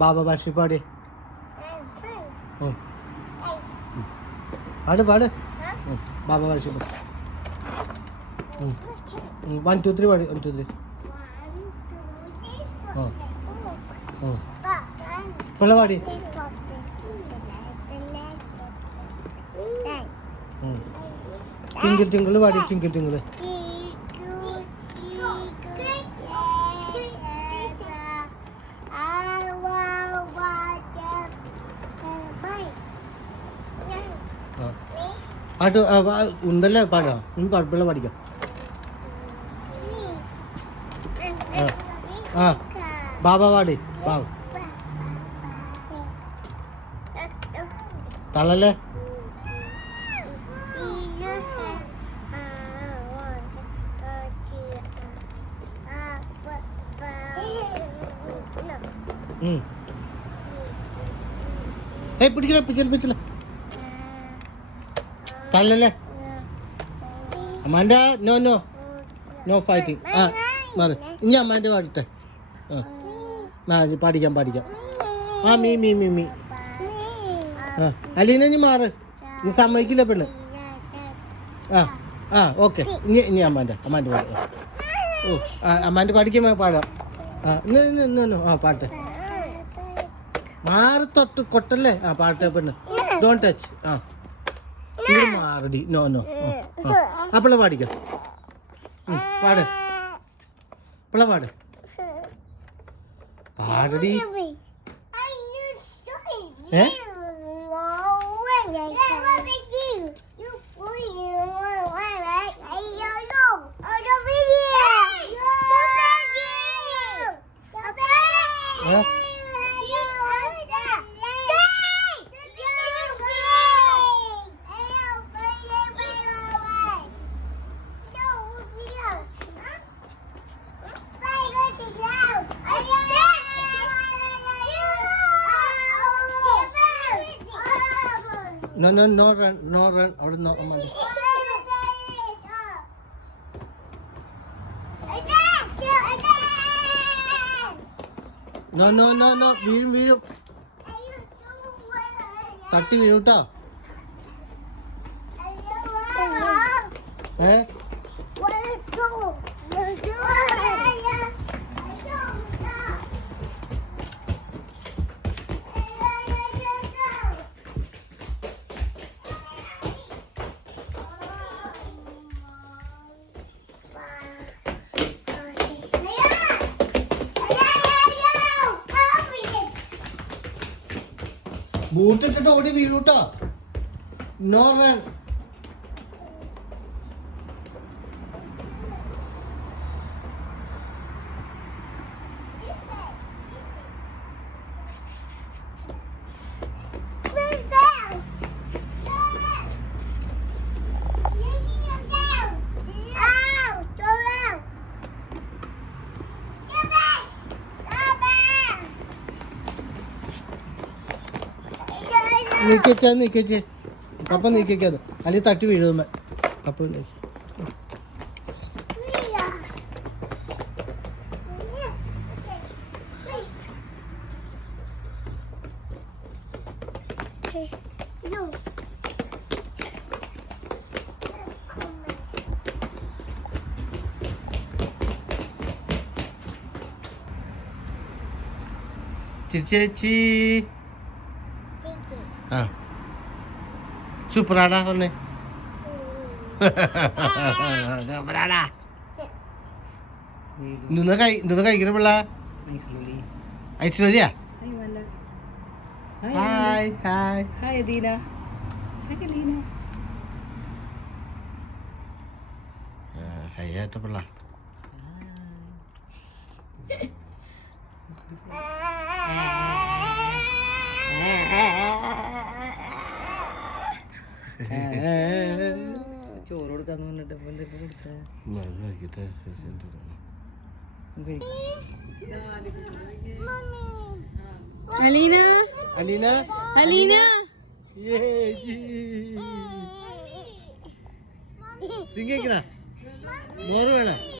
ബാബ ഭാഷ പാടി പാട് പാട് ബാബ ഭാഷ 1 2 3 പാടി 1 2 3 പിള്ള പാടി ടിങ്കിൾ ടിങ്കിൾ പാടി ടിങ്കിൾ ടിങ്കിൾ പാട്ട് ഉണ്ടല്ലേ പാടാ പിള്ള പാടിക്കാം ആ ബാബ പാടി ബാബ തള്ളല്ലേ പിടിക്കില്ല പിടിച്ചില്ല പിടിച്ചില്ല തള്ളല്ലേ അമ്മാൻ്റെ നോ നോ നോ ഫൈറ്റിംഗ് ആ മതി ഇനി അമ്മാൻ്റെ പാടിട്ടെ പാടിക്കാം പാടിക്കാം ആ മീ മീ മീ മീ ആ അലീന ഇനി മാറ് നീ സമ്മതിക്കില്ല പെണ്ണ് ആ ആ ഓക്കെ ഇനി ഇനി അമ്മാൻ്റെ പാടി ഓ അമ്മാൻ്റെ പാടിക്കുമ്പോ പാടാം ആ ഇന്ന് ആ പാട്ട് മാറി തൊട്ട് കൊട്ടല്ലേ ആ പാട്ട് പെണ്ണ് ഡോണ്ട് ടച്ച് ആ ഇത് മാറടി നോ നോ അപ്പള പാടിക്കാം പാട് പിള്ള പാട് പാടടി ഏ No, no, no run, no run. Or no, no, no, no, no. വീഴും തട്ടി വീഴൂട്ടോ ഏ ബൂട്ടിട്ടിട്ട് ഓടി വീഴൂട്ടോ നോ റൺ നീക്കിച്ചേ പപ്പ നീക്കിക്കാത് അല്ലെങ്കിൽ തട്ടി വീഴുമ്പോ പപ്പ ചേച്ചി ആ സൂപ്പറാടാ ഒന്നേ സൂപ്പറാടാ ഇന്ന് കഴിക്കണ Pillai Aishwarya hi hi hi ദീന ഹായ് ഏട്ട പിള്ള ചോറ് കൊടുക്കാന്ന് പറഞ്ഞിട്ട് അലീന അലീന അലീന സിംഗിക്കണ മോറ് വേണ